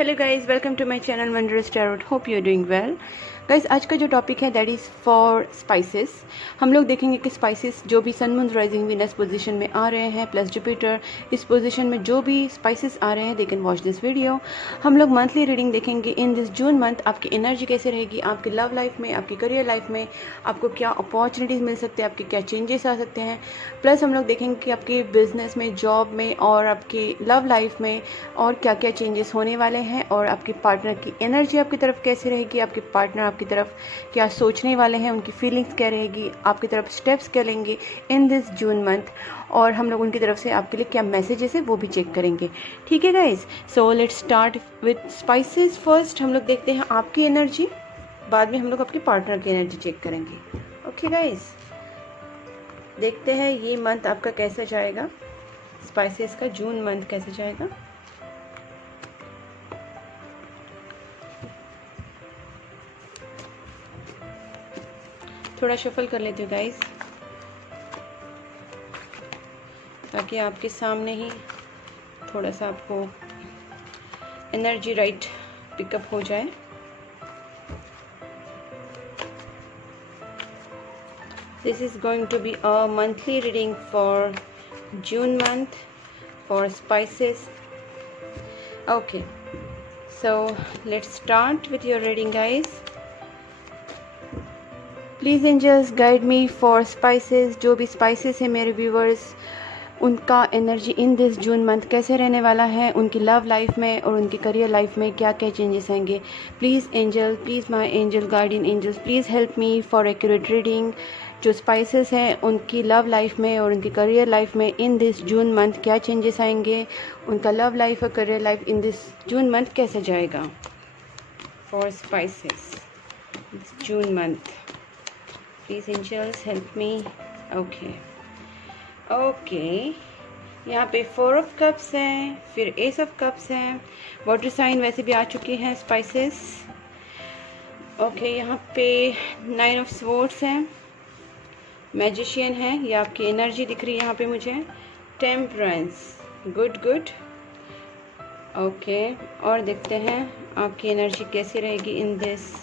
Hello guys, welcome to my channel wondrous tarot. Hope you are doing well. Guys, आज का जो topic है that is for spices. हम लोग देखेंगे कि स्पाइसेस जो भी sun moon rising Venus position में आ रहे हैं प्लस जुपिटर इस पोजीशन में जो भी स्पाइसेस आ रहे हैं they can watch this video. हम लोग मंथली रीडिंग देखेंगे इन दिस जून मंथ। आपकी एनर्जी कैसे रहेगी, आपकी लव लाइफ में, आपकी करियर लाइफ में आपको क्या अपॉर्चुनिटीज़ मिल सकते हैं, आपके क्या चेंजेस आ सकते हैं। प्लस हम लोग देखेंगे कि आपके बिजनेस में, जॉब में और आपकी लव लाइफ में और क्या क्या चेंजेस होने वाले हैं और आपके पार्टनर की एनर्जी आपकी तरफ कैसे रहेगी, आपके पार्टनर आपकी तरफ क्या सोचने वाले हैं, उनकी फीलिंग्स क्या रहेगी, आपकी तरफ स्टेप्स क्या लेंगे इन दिस जून मंथ, और हम लोग उनकी तरफ से आपके लिए क्या मैसेजेस है वो भी चेक करेंगे। ठीक है guys, so let's start with spices. First हम लोग देखते हैं आपकी एनर्जी, बाद में हम लोग आपके पार्टनर की एनर्जी चेक करेंगे। ओके गाइज, देखते हैं ये मंथ आपका कैसा जाएगा, स्पाइसेस का जून मंथ कैसे जाएगा। थोड़ा शफल कर लेती हूँ गाइस, ताकि आपके सामने ही थोड़ा सा आपको एनर्जी राइट पिकअप हो जाए। This is going to be a monthly reading for June month for Pisces. Okay, so let's start with your reading guys. Please angels guide me for Pisces. जो भी स्पाइसेस है मेरे viewers, उनका energy in this June month कैसे रहने वाला है, उनकी लव लाइफ में और उनकी करियर लाइफ में क्या क्या चेंजेस आएंगे। Please angel, please my angel guardian angels, please help me for accurate reading. जो स्पाइसेस हैं उनकी लव लाइफ में और उनकी करियर लाइफ में इन दिस जून मंथ क्या चेंजेस आएंगे, उनका लव लाइफ और career life in this June month कैसे जाएगा for Pisces June month. Please angels help me. Okay, यहाँ पे 4 ऑफ कप्स हैं, फिर एस ऑफ कप्स हैं। वाटर साइन वैसे भी आ चुके हैं स्पाइसेस। ओके, यहाँ पे 9 ऑफ स्वॉर्ड्स हैं, मैजिशियन है, ये आपकी एनर्जी दिख रही है यहाँ पे मुझे। Temperance, good good. ओके, और देखते हैं आपकी एनर्जी कैसी रहेगी in this.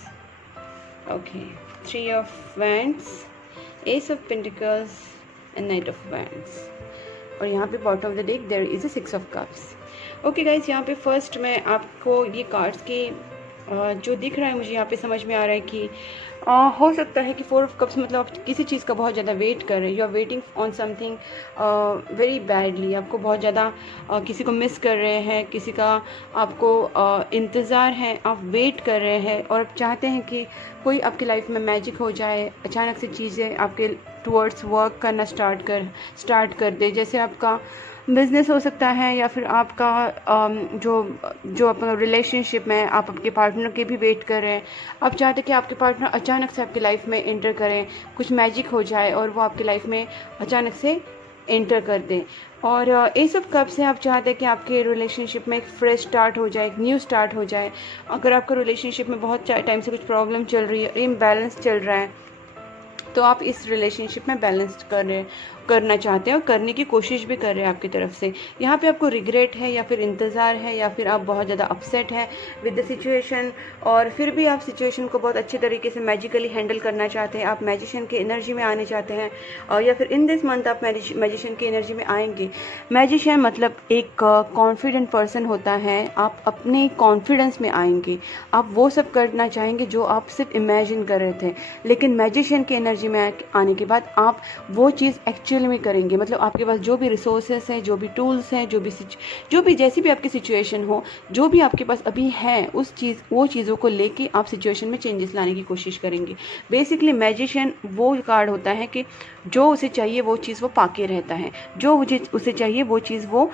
Okay, 3 of wands, ace of pentacles and knight of wands, और यहाँ पे bottom of the deck there is a 6 of cups. Okay guys, यहाँ पे फर्स्ट मैं आपको ये कार्ड्स की जो दिख रहा है मुझे यहाँ पे समझ में आ रहा है कि हो सकता है कि 4 ऑफ कप्स मतलब आप किसी चीज़ का बहुत ज़्यादा वेट कर रहे हैं। You are waiting on something very badly. आपको बहुत ज़्यादा किसी को मिस कर रहे हैं, किसी का आपको इंतज़ार है, आप वेट कर रहे हैं और आप चाहते हैं कि कोई आपकी लाइफ में मैजिक हो जाए, अचानक से चीज़ें आपके टूवर्ड्स वर्क करना स्टार्ट कर दे। जैसे आपका बिजनेस हो सकता है या फिर आपका जो अपना रिलेशनशिप में आप अपने पार्टनर के भी वेट कर रहे हैं। आप चाहते हैं कि आपके पार्टनर अचानक से आपकी लाइफ में एंटर करें, कुछ मैजिक हो जाए और वो आपकी लाइफ में अचानक से एंटर कर दें। और एस ऑफ कप से आप चाहते हैं कि आपके रिलेशनशिप में एक फ्रेश स्टार्ट हो जाए, एक न्यू स्टार्ट हो जाए। अगर आपका रिलेशनशिप में बहुत टाइम से कुछ प्रॉब्लम चल रही है, इम्बैलेंस चल रहा है, तो आप इस रिलेशनशिप में बैलेंस करना चाहते हैं और करने की कोशिश भी कर रहे हैं आपकी तरफ से। यहाँ पे आपको रिग्रेट है या फिर इंतज़ार है या फिर आप बहुत ज़्यादा अपसेट है विद द सिचुएशन, और फिर भी आप सिचुएशन को बहुत अच्छे तरीके से मैजिकली हैंडल करना चाहते हैं। आप मैजिशियन की एनर्जी में आने चाहते हैं और या फिर इन दिस मंथ आप मैजिशियन की एनर्जी में आएंगे। मैजिशियन मतलब एक कॉन्फिडेंट पर्सन होता है। आप अपने कॉन्फिडेंस में आएंगे, आप वो सब करना चाहेंगे जो आप सिर्फ इमेजिन कर रहे थे, लेकिन मैजिशियन की एनर्जी में आने के बाद आप वो चीज़ एक्चुअली में करेंगे। मतलब आपके पास जो भी रिसोर्सेस हैं, जो भी टूल्स हैं, जो भी जैसी भी आपकी सिचुएशन हो, जो भी आपके पास अभी है वो चीज़ों को लेके आप सिचुएशन में चेंजेस लाने की कोशिश करेंगे। बेसिकली मैजिशियन वो कार्ड होता है कि जो उसे चाहिए वो चीज़ वो पाके रहता है, जो उसे चाहिए वो चीज़ वो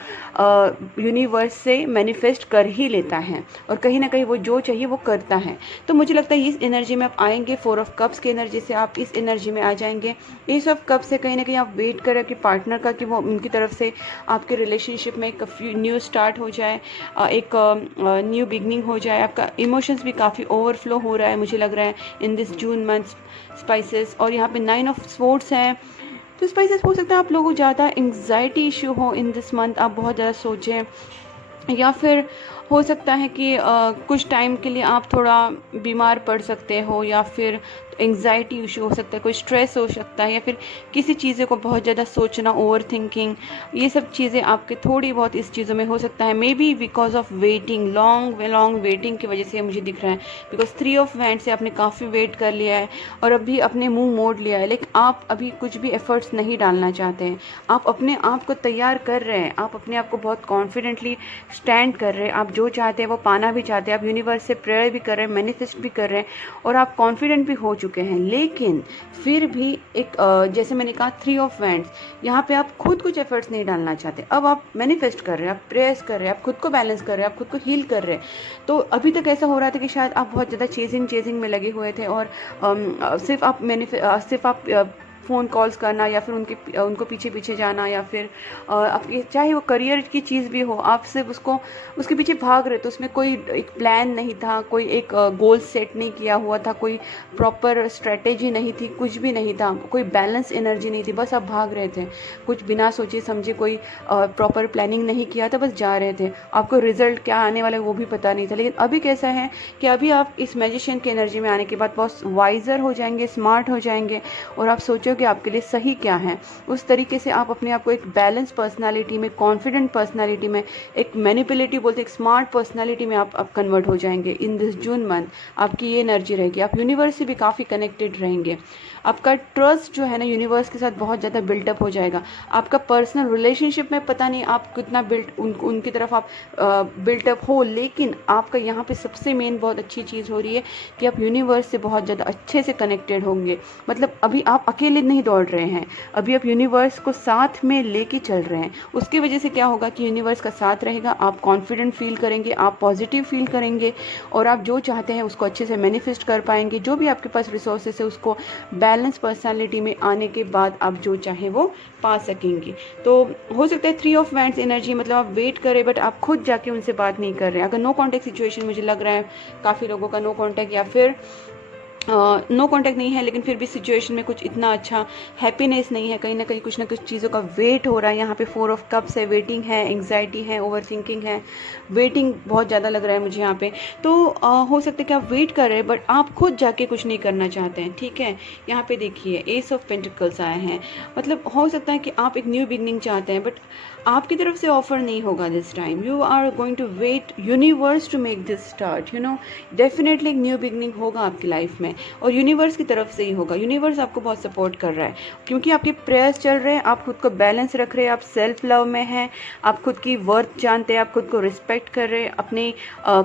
यूनिवर्स से मैनिफेस्ट कर ही लेता है और कहीं ना कहीं वो जो चाहिए वो करता है। तो मुझे लगता है इस एनर्जी में आप आएंगे। 4 ऑफ कप्स की एनर्जी से आप इस एनर्जी में आ जाएंगे। एस ऑफ कप से कहीं ना कहीं आप वेट कर रहे हैं कि पार्टनर का कि वो उनकी तरफ से आपके रिलेशनशिप में एक न्यू स्टार्ट हो जाए, एक न्यू बिगनिंग हो जाए। आपका इमोशंस भी काफ़ी ओवरफ्लो हो रहा है मुझे लग रहा है इन दिस जून मंथ स्पाइसेस। और यहाँ पे 9 ऑफ स्वॉर्ड्स हैं, तो स्पाइसेस हो सकता है आप लोगों को ज़्यादा एंग्जाइटी इशू हो इन दिस मंथ, आप बहुत ज़्यादा सोचें या फिर हो सकता है कि कुछ टाइम के लिए आप थोड़ा बीमार पड़ सकते हो, या फिर एंग्जाइटी इशू हो सकता है, कोई स्ट्रेस हो सकता है, या फिर किसी चीज़ों को बहुत ज़्यादा सोचना, ओवर थिंकिंग, ये सब चीज़ें आपके थोड़ी बहुत इस चीज़ों में हो सकता है। May be because of waiting, long waiting की वजह से मुझे दिख रहा है, बिकॉज 3 ऑफ वैंड्स से आपने काफ़ी वेट कर लिया है और अभी अपने मुंह मोड़ लिया है, लेकिन आप अभी कुछ भी एफर्ट्स नहीं डालना चाहते हैं। आप अपने आप को तैयार कर रहे हैं, आप अपने आप को बहुत कॉन्फिडेंटली स्टैंड कर रहे हैं, आप जो चाहते हैं वो पाना भी चाहते हैं, आप यूनिवर्स से प्रेयर भी कर रहे हैं, मैनिफेस्ट भी कर रहे हैं, और आप कॉन्फिडेंट भी हो चुके हैं। लेकिन फिर भी एक जैसे मैंने कहा 3 ऑफ वैंड्स, यहाँ पे आप खुद कुछ एफर्ट्स नहीं डालना चाहते। अब आप मैनिफेस्ट कर रहे हैं, आप प्रेयर्स कर रहे हैं, आप खुद को बैलेंस कर रहे हैं, आप खुद को हील कर रहे हैं। तो अभी तक ऐसा हो रहा था कि शायद आप बहुत ज़्यादा चेजिंग में लगे हुए थे, और सिर्फ आप फ़ोन कॉल्स करना, या फिर उनको पीछे पीछे जाना, या फिर आपके चाहे वो करियर की चीज़ भी हो, आप सिर्फ उसके पीछे भाग रहे थे। उसमें कोई एक प्लान नहीं था, कोई एक गोल सेट नहीं किया हुआ था, कोई प्रॉपर स्ट्रेटेजी नहीं थी, कुछ भी नहीं था, कोई बैलेंस एनर्जी नहीं थी, बस आप भाग रहे थे, कुछ बिना सोचे समझे, कोई प्रॉपर प्लानिंग नहीं किया था, बस जा रहे थे। आपको रिजल्ट क्या आने वाला है वो भी पता नहीं था। लेकिन अभी कैसा है कि अभी आप इस मैजिशियन की एनर्जी में आने के बाद बहुत वाइजर हो जाएंगे, स्मार्ट हो जाएंगे, और आप सोचो कि आपके लिए सही क्या है। उस तरीके से आप अपने आप को एक बैलेंस पर्सनालिटी में, कॉन्फिडेंट पर्सनालिटी में, एक मैनिपुलेटिव बोलते एक स्मार्ट पर्सनालिटी में आप कन्वर्ट हो जाएंगे। इन दिस जून मंथ आपकी ये एनर्जी रहेगी, आप यूनिवर्स से भी काफ़ी कनेक्टेड रहेंगे। आपका ट्रस्ट जो है ना यूनिवर्स के साथ बहुत ज़्यादा बिल्टअप हो जाएगा। आपका पर्सनल रिलेशनशिप में पता नहीं आप कितना उनकी तरफ आप बिल्टअप हो, लेकिन आपका यहाँ पे सबसे मेन बहुत अच्छी चीज़ हो रही है कि आप यूनिवर्स से बहुत ज़्यादा अच्छे से कनेक्टेड होंगे। मतलब अभी आप अकेले नहीं दौड़ रहे हैं, अभी आप यूनिवर्स को साथ में लेके चल रहे हैं। उसकी वजह से क्या होगा कि यूनिवर्स का साथ रहेगा, आप कॉन्फिडेंट फील करेंगे, आप पॉजिटिव फील करेंगे, और आप जो चाहते हैं उसको अच्छे से मैनिफेस्ट कर पाएंगे। जो भी आपके पास रिसोर्सेस है उसको बैलेंस पर्सनालिटी में आने के बाद आप जो चाहें वो पा सकेंगे। तो हो सकता है 3 ऑफ वैंड्स एनर्जी, मतलब आप वेट करें बट आप खुद जाके उनसे बात नहीं कर रहे हैं। अगर नो कॉन्टैक्ट सिचुएशन, मुझे लग रहा है काफ़ी लोगों का नो कॉन्टैक्ट, या फिर नो कॉन्टैक्ट नहीं है, लेकिन फिर भी सिचुएशन में कुछ इतना अच्छा हैप्पीनेस नहीं है, कहीं ना कहीं कुछ ना कुछ चीज़ों का वेट हो रहा है। यहाँ पे 4 ऑफ कप्स है, वेटिंग है, एंग्जाइटी है, ओवर थिंकिंग है, वेटिंग बहुत ज़्यादा लग रहा है मुझे यहाँ पे। तो हो सकता है कि आप वेट कर रहे हैं बट आप खुद जाके कुछ नहीं करना चाहते हैं, ठीक है। यहाँ पे देखिए एस ऑफ पेंटिकल्स आए हैं, मतलब हो सकता है कि आप एक न्यू बिगनिंग चाहते हैं, बट आपकी तरफ से ऑफर नहीं होगा this time. You are going to wait universe to make this start, definitely एक न्यू बिगनिंग होगा आपकी लाइफ में, और यूनिवर्स की तरफ से ही होगा। यूनिवर्स आपको बहुत सपोर्ट कर रहा है क्योंकि आपके प्रेयर्स चल रहे हैं, आप खुद को बैलेंस रख रहे हैं, आप सेल्फ लव में हैं, आप खुद की वर्थ जानते हैं, आप खुद को रिस्पेक्ट कर रहे हैं,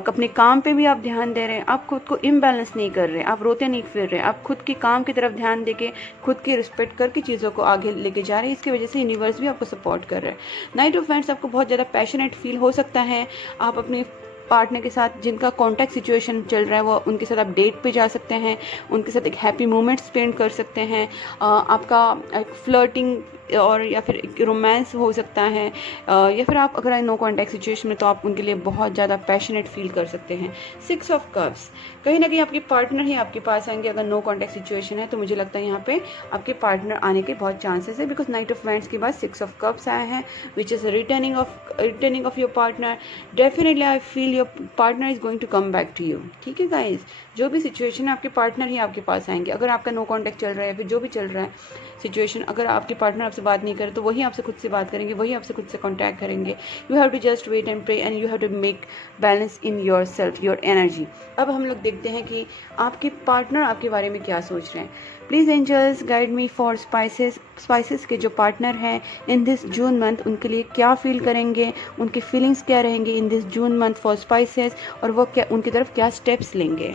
अपने काम पे भी आप ध्यान दे रहे हैं, आप खुद को इम्बैलेंस नहीं कर रहे, आप रोते नहीं फिर रहे, आप खुद की काम की तरफ ध्यान देके खुद की रिस्पेक्ट करके चीज़ों को आगे लेके जा रहे हैं। इसकी वजह से यूनिवर्स भी आपको सपोर्ट कर रहा है। नाइट ऑफ वैंड्स आपको बहुत ज़्यादा पैशनेट फील हो सकता है। आप अपने पार्टनर के साथ जिनका कॉन्टैक्ट सिचुएशन चल रहा है वो उनके साथ आप डेट पे जा सकते हैं, उनके साथ एक हैप्पी मोमेंट स्पेंड कर सकते हैं। आपका एक फ्लर्टिंग और या फिर एक रोमांस हो सकता है, या फिर आप अगर नो कॉन्टैक्ट सिचुएशन में तो आप उनके लिए बहुत ज़्यादा पैशनेट फील कर सकते हैं। 6 ऑफ कप्स, कहीं ना कहीं आपके पार्टनर ही आपके पास आएंगे। अगर नो कॉन्टैक्ट सिचुएशन है तो मुझे लगता है यहाँ पे आपके पार्टनर आने के बहुत चांसेस है, बिकॉज नाइट ऑफ वैंड्स के बाद 6 ऑफ कप्स आए हैं, which is returning of your partner. Definitely I feel your partner is going to come back to you, ठीक है गाइज। जो भी सिचुएशन है आपके पार्टनर ही आपके पास आएंगे। अगर आपका नो कॉन्टैक्ट चल रहा है, फिर जो भी चल रहा है सिचुएशन, अगर आपके पार्टनर आपसे बात नहीं करे तो वही आपसे खुद से बात करेंगे, वही आपसे खुद से कॉन्टैक्ट करेंगे। You have to just wait and pray and you have to make balance in yourself, your energy. अब हम लोग देखते हैं कि आपके पार्टनर आपके बारे में क्या सोच रहे हैं। Please angels guide me for Pisces के जो पार्टनर हैं इन दिस जून मंथ, उनके लिए क्या फील करेंगे, उनकी फीलिंग्स क्या रहेंगे in this June month for Pisces, और वो क्या उनकी तरफ क्या स्टेप्स लेंगे।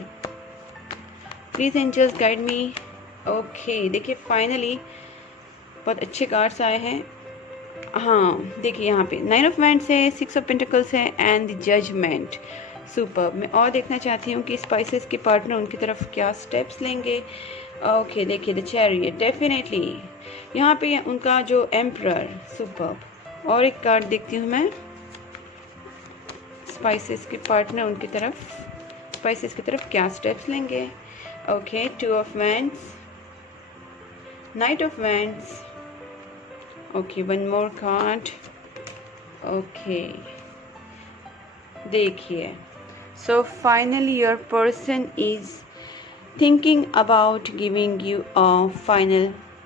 Please angels guide me. Okay, देखिए फाइनली बहुत अच्छे कार्ड्स आए हैं। हाँ देखिए यहाँ पे 9 ऑफ वैंड्स है, 6 ऑफ पेंटिकल्स है एंड द जजमेंट। सुपर। मैं और देखना चाहती हूँ कि स्पाइसेस के पार्टनर उनकी तरफ क्या स्टेप्स लेंगे। ओके देखिए द चैरियट, डेफिनेटली यहाँ पे उनका जो एम्परर, सुपर। और एक कार्ड देखती हूँ मैं, स्पाइसेस के पार्टनर उनकी तरफ, स्पाइसेस की तरफ क्या स्टेप्स लेंगे। Okay 2 of wands, Knight of Wands. Okay, one more card. Okay, देखिए, so finally your person is thinking about giving you a final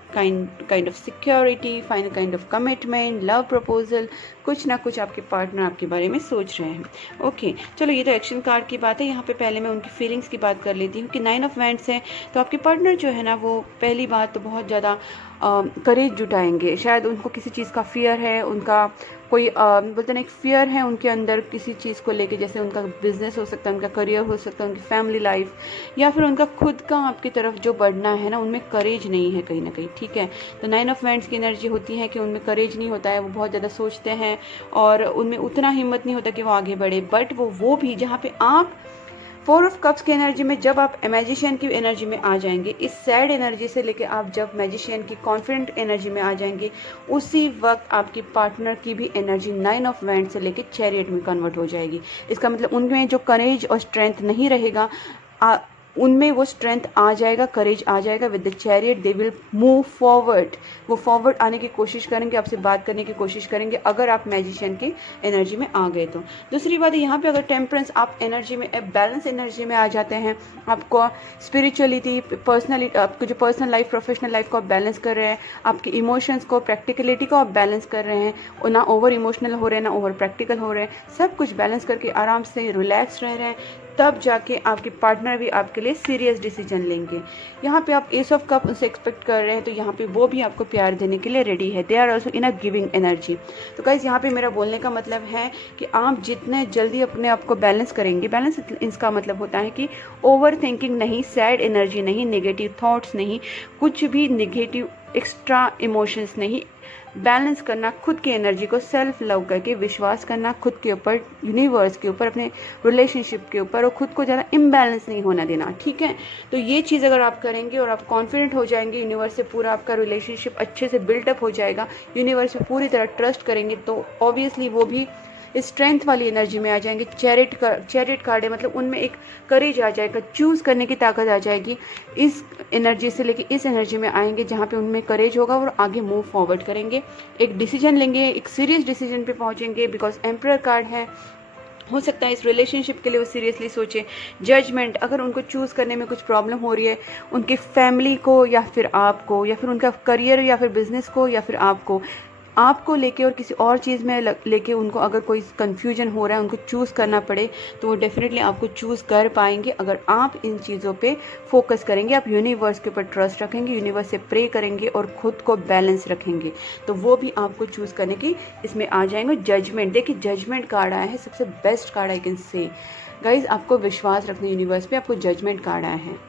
kind of security, final kind of commitment, love proposal, कुछ ना कुछ आपके partner आपके बारे में सोच रहे हैं। ओके, चलो ये तो एक्शन कार्ड की बात है। यहाँ पे पहले मैं उनकी फीलिंग्स की बात कर लेती हूँ कि 9 ऑफ वैंड्स है, तो आपके पार्टनर जो है ना वो पहली बात तो बहुत ज़्यादा करेज जुटाएंगे। शायद उनको किसी चीज़ का फियर है, उनका कोई बोलते ना एक फियर है उनके अंदर किसी चीज़ को लेके, जैसे उनका बिजनेस हो सकता है, उनका करियर हो सकता है, उनकी फैमिली लाइफ, या फिर उनका खुद का आपकी तरफ जो बढ़ना है ना, उनमें करेज नहीं है कहीं ना कहीं। ठीक है, तो 9 ऑफ वैंड्स की एनर्जी होती है कि उनमें करेज नहीं होता है, वो बहुत ज़्यादा सोचते हैं और उनमें उतना हिम्मत नहीं होता कि वो आगे बढ़े। बट वो भी जहाँ पे आप 4 ऑफ कप्स की एनर्जी में जब आप मैजिशियन की एनर्जी में आ जाएंगे, इस सैड एनर्जी से लेके आप जब मैजिशियन की कॉन्फिडेंट एनर्जी में आ जाएंगे, उसी वक्त आपकी पार्टनर की भी एनर्जी 9 ऑफ वैंड से लेके चैरियट में कन्वर्ट हो जाएगी। इसका मतलब उनमें जो करेज और स्ट्रेंथ नहीं रहेगा, उनमें वो स्ट्रेंथ आ जाएगा, करेज आ जाएगा। With the chariot they will move forward, वो फॉरवर्ड आने की कोशिश करेंगे, आपसे बात करने की कोशिश करेंगे, अगर आप मैजिशियन की एनर्जी में आ गए तो। दूसरी बात है यहाँ पे, अगर टेम्परेंस आप एनर्जी में, बैलेंस एनर्जी में आ जाते हैं, आपको स्पिरिचुअलिटी, पर्सनली, आपको जो पर्सनल लाइफ, प्रोफेशनल लाइफ को आप बैलेंस कर रहे हैं, आपके इमोशंस को, प्रैक्टिकलिटी को आप बैलेंस कर रहे हैं, और ना ओवर इमोशनल हो रहे हैं, ना ओवर प्रैक्टिकल हो रहे हैं, सब कुछ बैलेंस करके आराम से रिलैक्स रह रहे हैं, तब जाके आपके पार्टनर भी आपके लिए सीरियस डिसीजन लेंगे। यहाँ पे आप एस ऑफ कप उनसे एक्सपेक्ट कर रहे हैं, तो यहाँ पे वो भी आपको प्यार देने के लिए रेडी है। They are also in a giving energy. तो गाइस, यहाँ पे मेरा बोलने का मतलब है कि आप जितने जल्दी अपने आप को बैलेंस करेंगे, बैलेंस इसका मतलब होता है कि ओवर थिंकिंग नहीं, सैड एनर्जी नहीं, नेगेटिव थॉट्स नहीं, कुछ भी नेगेटिव एक्स्ट्रा इमोशंस नहीं, बैलेंस करना खुद की एनर्जी को, सेल्फ लव करके विश्वास करना खुद के ऊपर, यूनिवर्स के ऊपर, अपने रिलेशनशिप के ऊपर, और खुद को ज़्यादा इम्बैलेंस नहीं होना देना। ठीक है, तो ये चीज़ अगर आप करेंगे और आप कॉन्फिडेंट हो जाएंगे, यूनिवर्स से पूरा आपका रिलेशनशिप अच्छे से बिल्डअप हो जाएगा, यूनिवर्स पे पूरी तरह ट्रस्ट करेंगे, तो ऑब्वियसली वो भी स्ट्रेंथ वाली एनर्जी में आ जाएंगे। चैरियट कार्ड है, मतलब उनमें एक करेज आ जाएगा, चूज़ करने की ताकत आ जाएगी। इस एनर्जी से लेके इस एनर्जी में आएंगे जहाँ पे उनमें करेज होगा और आगे मूव फॉरवर्ड करेंगे, एक डिसीजन लेंगे, एक सीरियस डिसीजन पे पहुँचेंगे। बिकॉज एम्परर कार्ड है, हो सकता है इस रिलेशनशिप के लिए वो सीरियसली सोचे। जजमेंट, अगर उनको चूज़ करने में कुछ प्रॉब्लम हो रही है, उनकी फैमिली को या फिर आपको, या फिर उनका करियर या फिर बिजनेस को या फिर आपको लेके और किसी और चीज़ में लेके उनको अगर कोई कन्फ्यूजन हो रहा है, उनको चूज़ करना पड़े, तो वो डेफिनेटली आपको चूज़ कर पाएंगे अगर आप इन चीज़ों पे फोकस करेंगे, आप यूनिवर्स के ऊपर ट्रस्ट रखेंगे, यूनिवर्स से प्रे करेंगे और खुद को बैलेंस रखेंगे, तो वो भी आपको चूज़ करने की इसमें आ जाएंगे। जजमेंट, देखिए जजमेंट कार्ड आया है, सबसे best card I can say. Guys, आपको विश्वास रखना यूनिवर्स पे, आपको जजमेंट कार्ड आया है।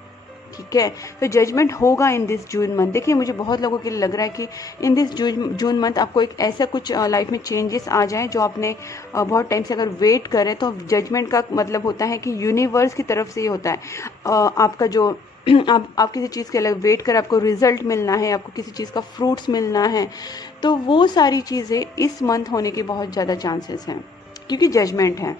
ठीक है, तो जजमेंट होगा इन दिस जून मंथ। देखिए, मुझे बहुत लोगों के लिए लग रहा है कि इन दिस जून मंथ आपको एक ऐसा कुछ लाइफ में चेंजेस आ जाएं जो आपने बहुत टाइम से अगर वेट करें, तो जजमेंट का मतलब होता है कि यूनिवर्स की तरफ से ये होता है, आपका जो आप किसी चीज़ के लिए वेट कर, आपको रिजल्ट मिलना है, आपको किसी चीज़ का फ्रूट्स मिलना है, तो वो सारी चीज़ें इस मंथ होने के बहुत ज़्यादा चांसेस हैं, क्योंकि जजमेंट है।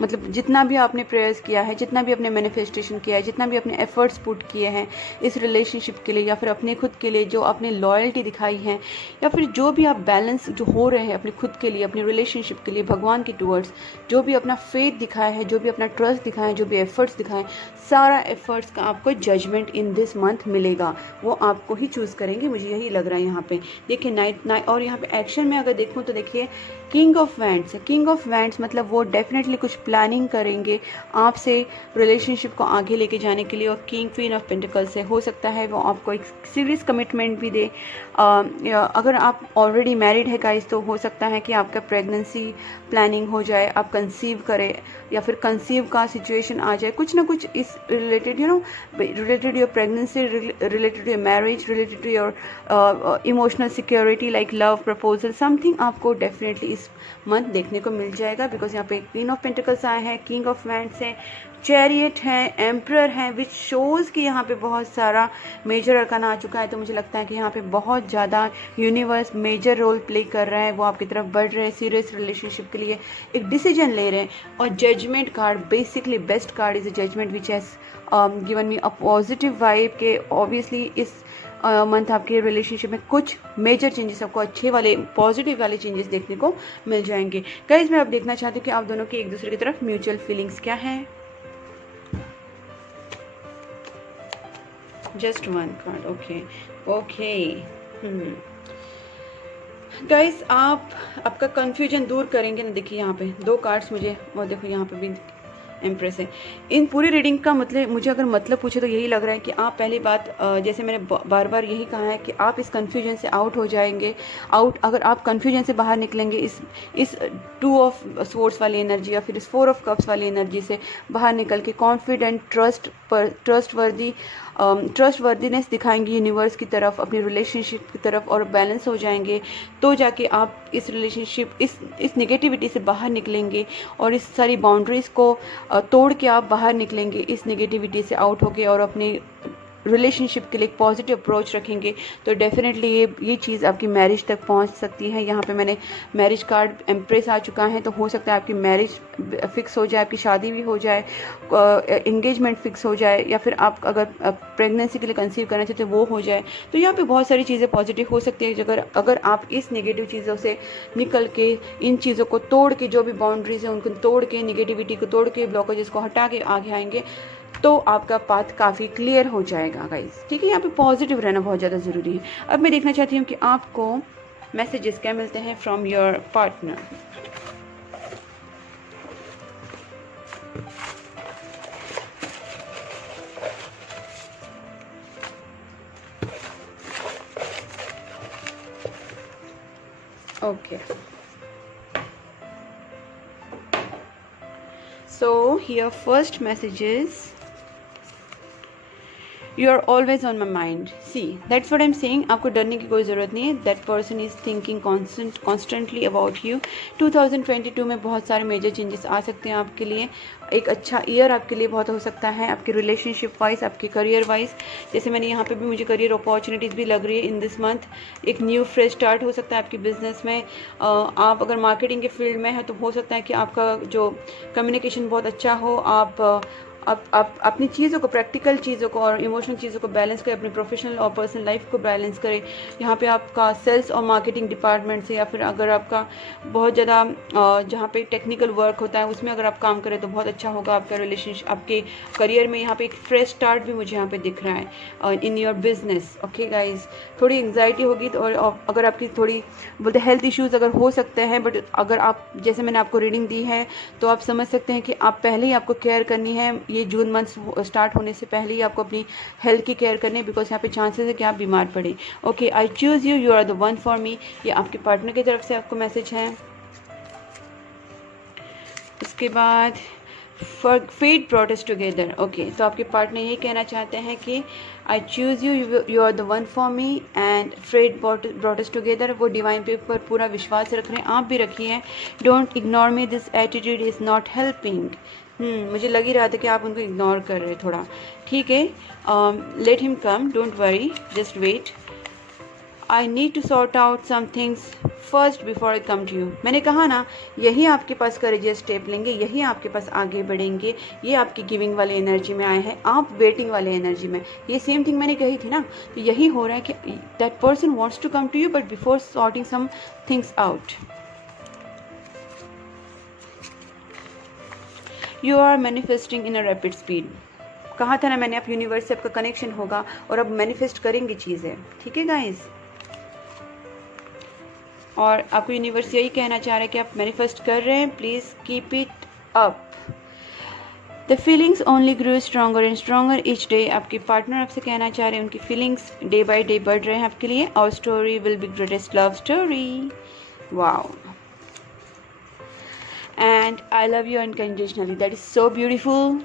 मतलब जितना भी आपने प्रेयर्स किया है, जितना भी आपने मैनिफेस्टेशन किया है, जितना भी अपने एफर्ट्स पुट किए हैं इस रिलेशनशिप के लिए या फिर अपने खुद के लिए, जो आपने लॉयल्टी दिखाई है, या फिर जो भी आप बैलेंस जो हो रहे हैं अपने खुद के लिए, अपने रिलेशनशिप के लिए, भगवान के टूवर्ड्स जो भी अपना फेथ दिखाया है, जो भी अपना ट्रस्ट दिखाया है, जो भी एफर्ट्स दिखाए, सारा एफर्ट्स का आपको जजमेंट इन दिस मंथ मिलेगा। वो आपको ही चूज़ करेंगे, मुझे यही लग रहा है यहाँ पे। देखिए नाइट और यहाँ पे एक्शन में अगर देखूँ तो देखिए king of wands. King of wands मतलब वो डेफिनेटली कुछ प्लानिंग करेंगे आपसे रिलेशनशिप को आगे लेके जाने के लिए। और किंग क्वीन ऑफ पेंटिकल से हो सकता है वो आपको एक सीरियस कमिटमेंट भी दे। अगर आप ऑलरेडी मैरिड है गाइस, तो हो सकता है कि आपका प्रेगनेंसी प्लानिंग हो जाए, आप कंसीव करें या फिर कंसीव का सिचुएशन आ जाए, कुछ ना कुछ इस related related your pregnancy, related your marriage, related to your emotional security like love proposal, something आपको डेफिनेटली इस मंथ देखने को मिल जाएगा। बिकॉज यहाँ पे क्वीन ऑफ पेंटिकल्स आए हैं, किंग ऑफ वैंड्स है, चैरियट है, एम्परर है, विच शोज़ कि यहाँ पे बहुत सारा मेजर अरकाना आ चुका है। तो मुझे लगता है कि यहाँ पे बहुत ज़्यादा यूनिवर्स मेजर रोल प्ले कर रहा है, वो आपकी तरफ बढ़ रहे हैं, सीरियस रिलेशनशिप के लिए एक डिसीजन ले रहे हैं। और judgement card, basically best card is a judgement which has given me a positive vibe के ऑब्वियसली इस मंथ आपके रिलेशनशिप में कुछ मेजर चेंजेस, आपको अच्छे वाले पॉजिटिव वाले चेंजेस देखने को मिल जाएंगे। गाइस मैं अब देखना चाहती हूँ कि आप दोनों की एक दूसरे की तरफ म्यूचुअल फीलिंग्स क्या हैं। Just one card, okay. Guys आप आपका कंफ्यूजन दूर करेंगे ना। देखिए यहाँ पे 2 कार्ड्स मुझे, और देखो यहाँ पे भी एम्प्रेस है। इन पूरी रीडिंग का मतलब, मुझे अगर मतलब पूछे तो यही लग रहा है कि आप पहली बात, जैसे मैंने बार बार यही कहा है कि आप इस कन्फ्यूजन से आउट हो जाएंगे। अगर आप कन्फ्यूजन से बाहर निकलेंगे, इस 2 ऑफ स्वॉर्ड्स वाली एनर्जी या फिर इस 4 ऑफ कप्स वाली एनर्जी से बाहर निकल के कॉन्फिडेंट, ट्रस्टवर्दीनेस दिखाएंगे यूनिवर्स की तरफ, अपनी रिलेशनशिप की तरफ, और बैलेंस हो जाएंगे, तो जाके आप इस रिलेशनशिप, इस नेगेटिविटी से बाहर निकलेंगे और इस सारी बाउंड्रीज़ को तोड़ के आप बाहर निकलेंगे, इस नेगेटिविटी से आउट होके, और अपनी रिलेशनशिप के लिए एक पॉजिटिव अप्रोच रखेंगे। तो डेफिनेटली ये चीज़ आपकी मैरिज तक पहुंच सकती है। यहाँ पे मैंने मैरिज कार्ड एम्प्रेस आ चुका है, तो हो सकता है आपकी मैरिज फिक्स हो जाए, आपकी शादी भी हो जाए, एंगेजमेंट फिक्स हो जाए, या फिर आप अगर प्रेगनेंसी के लिए कंसीव करना चाहते हैं वो हो जाए। तो यहाँ पे बहुत सारी चीज़ें पॉजिटिव हो सकती है अगर आप इस नेगेटिव चीज़ों से निकल के, इन चीज़ों को तोड़ के, जो भी बाउंड्रीज है उनको तोड़ के, नेगेटिविटी को तोड़ के, ब्लॉकेजेस को हटा के आगे आएंगे, तो आपका पाथ काफ़ी क्लियर हो जाएगा गाइस। ठीक है, यहाँ पे पॉजिटिव रहना बहुत ज़्यादा ज़रूरी है। अब मैं देखना चाहती हूँ कि आपको मैसेजेस क्या मिलते हैं from your partner. Okay, so here first message is, you are always on my mind. See, that's what I'm saying. आपको डरने की कोई ज़रूरत नहीं है. That person is thinking constantly about you. 2022 में बहुत सारे मेजर चेंजेस आ सकते हैं आपके लिए. एक अच्छा ईयर आपके लिए बहुत हो सकता है, आपके रिलेशनशिप वाइज, आपके करियर वाइज. जैसे मैंने यहाँ पे भी, मुझे करियर अपॉर्चुनिटीज़ भी लग रही है इन दिस मंथ. एक न्यू फ्रेश स्टार्ट हो सकता है आपकी बिजनेस में. आप अगर मार्केटिंग के फील्ड में है तो हो सकता है कि आपका जो कम्युनिकेशन बहुत अच्छा हो. आप अपनी चीज़ों को, प्रैक्टिकल चीज़ों को और इमोशनल चीज़ों को बैलेंस करें, अपनी प्रोफेशनल और पर्सनल लाइफ को बैलेंस करें. यहाँ पे आपका सेल्स और मार्केटिंग डिपार्टमेंट से, या फिर अगर आपका बहुत ज़्यादा जहाँ पे टेक्निकल वर्क होता है उसमें अगर आप काम करें तो बहुत अच्छा होगा आपका रिलेशनशिप, आपके करियर में. यहाँ पे एक फ्रेश स्टार्ट भी मुझे यहाँ पे दिख रहा है in your business. Okay guys, थोड़ी एंग्जाइटी होगी तो, और अगर आपकी थोड़ी बोलते हेल्थ इश्यूज़ अगर हो सकते हैं, बट अगर आप, जैसे मैंने आपको रीडिंग दी है, तो आप समझ सकते हैं कि आप पहले ही आपको केयर करनी है. ये जून मंथ स्टार्ट होने से पहले ही आपको अपनी हेल्थ की केयर करनी है, बिकॉज यहाँ पे चांसेस है कि आप बीमार पड़े. Okay, I choose you, you are the one for me. ये आपके पार्टनर की तरफ से आपको मैसेज है. उसके बाद fate brought us together. Okay, तो आपके पार्टनर यही कहना चाहते हैं कि I choose you, you are the one for me, and fate brought us together. वो डिवाइन पे पर पूरा विश्वास रख रहे हैं, आप भी रखिए. Don't ignore me, this attitude is not helping. मुझे लग ही रहा था कि आप उनको इग्नोर कर रहे थोड़ा. ठीक है, let him come, don't worry, just wait. I need to sort out some things first before I come to you. मैंने कहा ना, यही आपके पास करेजियस स्टेप लेंगे, यही आपके पास आगे बढ़ेंगे. ये आपकी गिविंग वाले एनर्जी में आए हैं, आप वेटिंग वाले एनर्जी में. ये सेम थिंग मैंने कही थी ना, तो यही हो रहा है कि that person wants to come to you, but before sorting some things out. You are manifesting in a rapid speed. कहा था ना मैंने, आप यूनिवर्स से आपका कनेक्शन होगा और अब मैनिफेस्ट करेंगे चीज़ें. ठीक है गाइस, और आपको यूनिवर्स यही कहना चाह रहा है कि आप मैनिफेस्ट कर रहे हैं. Please keep it up. The feelings only grow stronger and stronger each day. आपके पार्टनर आपसे कहना चाह रहे हैं, उनकी फीलिंग्स डे बाय डे बढ़ रहे हैं आपके लिए. और story will be greatest love story. Wow. And I love you unconditionally. That is so beautiful.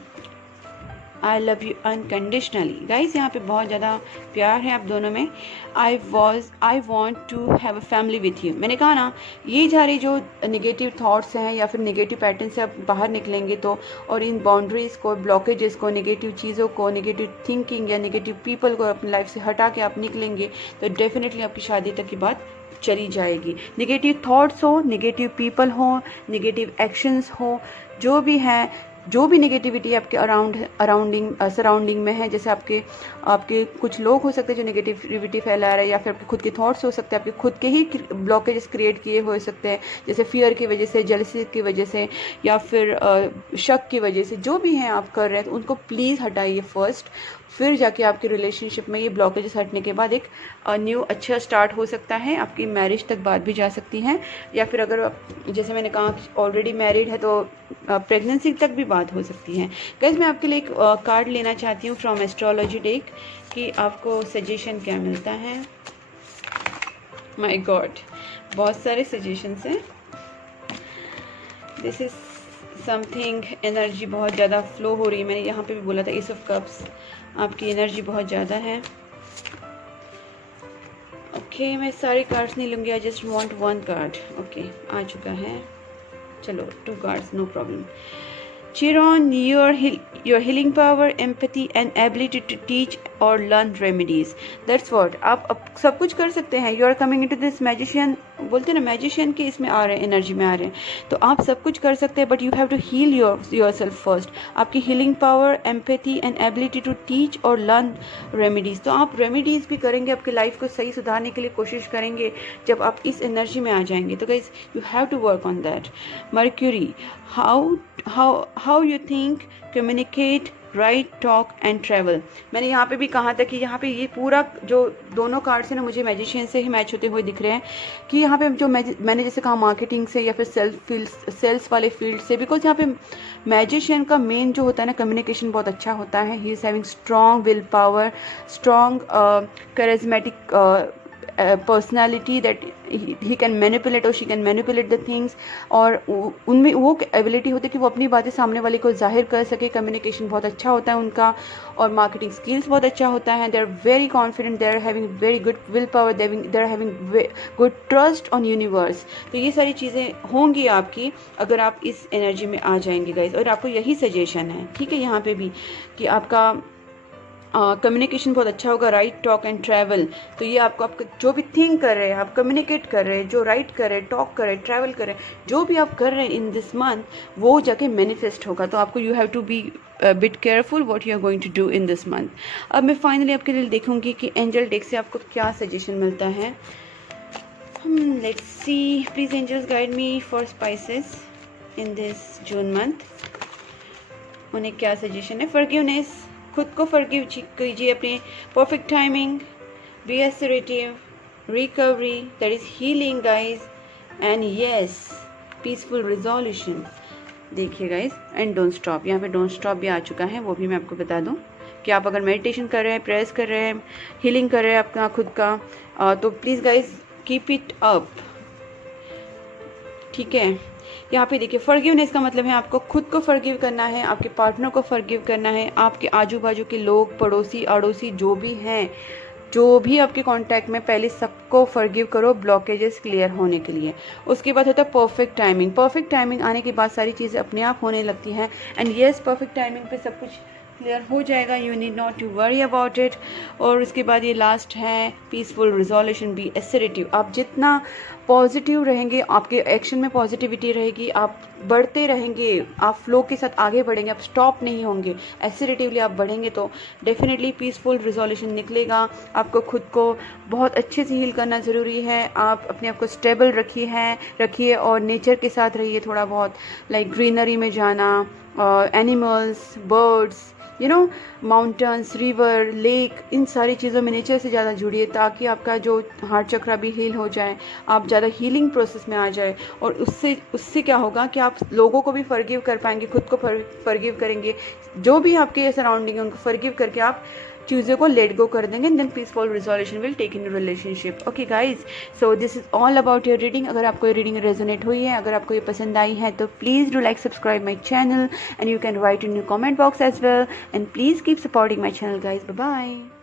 I love you unconditionally. Guys, यहाँ पे बहुत ज़्यादा प्यार है आप दोनों में. I want to have a family with you. मैंने कहा ना, ये सारे जो नेगेटिव थॉट्स हैं या फिर नेगेटिव पैटर्न से आप बाहर निकलेंगे तो, और इन बाउंड्रीज़ को, ब्लॉकेजेस को, नेगेटिव चीज़ों को, नेगेटिव थिंकिंग या नेगेटिव पीपल को अपनी लाइफ से हटा के आप निकलेंगे तो डेफिनेटली आपकी शादी तक की बात चली जाएगी. नेगेटिव थॉट्स हो, नेगेटिव पीपल हो, नेगेटिव एक्शंस हो, जो भी है, जो भी नेगेटिविटी आपके सराउंडिंग में है, जैसे आपके कुछ लोग हो सकते हैं जो नेगेटिविटी फैला रहे हैं, या फिर आपके खुद के थॉट्स हो सकते हैं, आपके खुद के ही ब्लॉकेजेस क्रिएट किए हो सकते हैं, जैसे फियर की वजह से, जेलसी की वजह से, या फिर शक की वजह से, जो भी हैं आप कर रहे हैं तो उनको प्लीज़ हटाइए फर्स्ट। फिर जाके आपके रिलेशनशिप में ये ब्लॉकेजेस हटने के बाद एक न्यू अच्छा स्टार्ट हो सकता है, आपकी मैरिज तक बात भी जा सकती हैं, या फिर अगर जैसे मैंने कहा ऑलरेडी मैरिड है तो प्रेगनेंसी तक भी बात हो सकती है। गाइस मैं आपके लिए एक कार्ड लेना चाहती हूँ फ्रॉम एस्ट्रोलॉजी डेक कि आपको सजेशन क्या मिलता है। माय गॉड, बहुत सारे सजेशंस हैं। दिस इज समथिंग, एनर्जी बहुत ज़्यादा फ्लो हो रही है। मैंने यहाँ पे भी बोला था एस ऑफ कप्स, आपकी एनर्जी बहुत ज़्यादा है। ओके, मैं सारी कार्ड्स नहीं लूँगी, I just want one card. Okay, आ चुका है, चलो 2 cards, no problem. Cheer on your healing power, empathy and ability to teach or learn remedies. That's what आप सब कुछ कर सकते हैं। You are coming into this magician, बोलते हैं ना मैजिशियन के इसमें आ रहे हैं, एनर्जी में आ रहे हैं, तो आप सब कुछ कर सकते हैं, but you have to heal yourself first. आपकी healing power, empathy and ability to teach और लर्न रेमेडीज़, तो आप रेमेडीज़ भी करेंगे, आपकी लाइफ को सही सुधारने के लिए कोशिश करेंगे जब आप इस एनर्जी में आ जाएंगे। तो guys you have to work on that. Mercury, how you think, communicate, right, talk and travel. मैंने यहाँ पे भी कहा था कि यहाँ पे ये पूरा जो दोनों कार्ड्स हैं ना मुझे मैजिशियन से ही मैच होते हुए दिख रहे हैं, कि यहाँ पे जो मैंने जैसे कहा मार्केटिंग से या फिर सेल्स वाले फील्ड से, बिकॉज यहाँ पे मैजिशियन का मेन जो होता है ना कम्युनिकेशन बहुत अच्छा होता है। He is having strong will power, strong charismatic personality that he can manipulate और she can manipulate the things, और उनमें वो एबिलिटी होती है कि वो अपनी बातें सामने वाले को जाहिर कर सके। कम्युनिकेशन बहुत अच्छा होता है उनका, और मार्केटिंग स्किल्स बहुत अच्छा होता है। They are very confident, they are having very good will power, they are having good trust on universe. तो ये सारी चीज़ें होंगी आपकी अगर आप इस एनर्जी में आ जाएंगे गाइज, और आपको यही सजेशन है, ठीक है, यहाँ पे भी कि आपका कम्युनिकेशन बहुत अच्छा होगा, राइट, टॉक एंड ट्रैवल। तो ये आपको आपका जो भी थिंक कर रहे हैं, आप कम्युनिकेट कर रहे हैं, जो राइट कर रहे हैं, टॉक कर रहे हैं, ट्रैवल कर रहे हैं, जो भी आप कर रहे हैं इन दिस मंथ, वो जाके मैनिफेस्ट होगा। तो आपको you have to be bit careful what you are going to do in this month. अब मैं फाइनली आपके लिए देखूंगी कि एंजल डेक से आपको क्या सजेशन मिलता है। Let's see, please angels guide me for Pisces in this June month. उन्हें क्या सजेशन है? फॉरगिवनेस, खुद को फॉरगिव कीजिए, अपनी perfect timing, be assertive, recovery, that is healing guys, and yes peaceful resolution. देखिए गाइज, एंड डोंट स्टॉप, यहाँ पे डोंट स्टॉप भी आ चुका है, वो भी मैं आपको बता दूँ कि आप अगर मेडिटेशन कर रहे हैं, प्रेयर्स कर रहे हैं, हीलिंग कर रहे हैं अपना खुद का, तो please guys keep it up, ठीक है। यहाँ पे देखिए फॉरगिवनेस का मतलब है आपको खुद को फॉरगिव करना है, आपके पार्टनर को फॉरगिव करना है, आपके आजू बाजू के लोग, पड़ोसी अड़ोसी जो भी हैं, जो भी आपके कांटेक्ट में, पहले सबको फॉरगिव करो ब्लॉकेजेस क्लियर होने के लिए। उसके बाद होता है परफेक्ट टाइमिंग। परफेक्ट टाइमिंग आने के बाद सारी चीज़ें अपने आप होने लगती हैं, एंड यस परफेक्ट टाइमिंग पे सब कुछ क्लियर हो जाएगा, you need not to worry about it. और उसके बाद ये लास्ट है पीसफुल रिजोल्यूशन, बी असर्टिव। आप जितना पॉजिटिव रहेंगे, आपके एक्शन में पॉजिटिविटी रहेगी, आप बढ़ते रहेंगे, आप फ्लो के साथ आगे बढ़ेंगे, आप स्टॉप नहीं होंगे, असर्टिवली आप बढ़ेंगे तो डेफिनेटली पीसफुल रिजोल्यूशन निकलेगा। आपको खुद को बहुत अच्छे से हील करना ज़रूरी है। आप अपने आप को स्टेबल रखिए और नेचर के साथ रहिए थोड़ा बहुत, लाइक ग्रीनरी में जाना, animals, birds, you know, mountains, river, lake, इन सारी चीज़ों में नेचर से ज़्यादा जुड़िए ताकि आपका जो हार्ट चक्रा भी हील हो जाए, आप ज़्यादा हीलिंग प्रोसेस में आ जाए। और उससे क्या होगा कि आप लोगों को भी फॉरगिव कर पाएंगे, खुद को फॉरगिव करेंगे, जो भी आपके सराउंडिंग है उनको फॉरगिव करके आप चीज़ों को लेट गो कर देंगे, then peaceful resolution will take in relationship. Okay guys, so this is all about your reading. अगर आपको ये रीडिंग रेजोनेट हुई है, अगर आपको ये पसंद आई है, तो please do like, subscribe my channel, and you can write in your comment box as well, and please keep supporting my channel guys. Bye bye.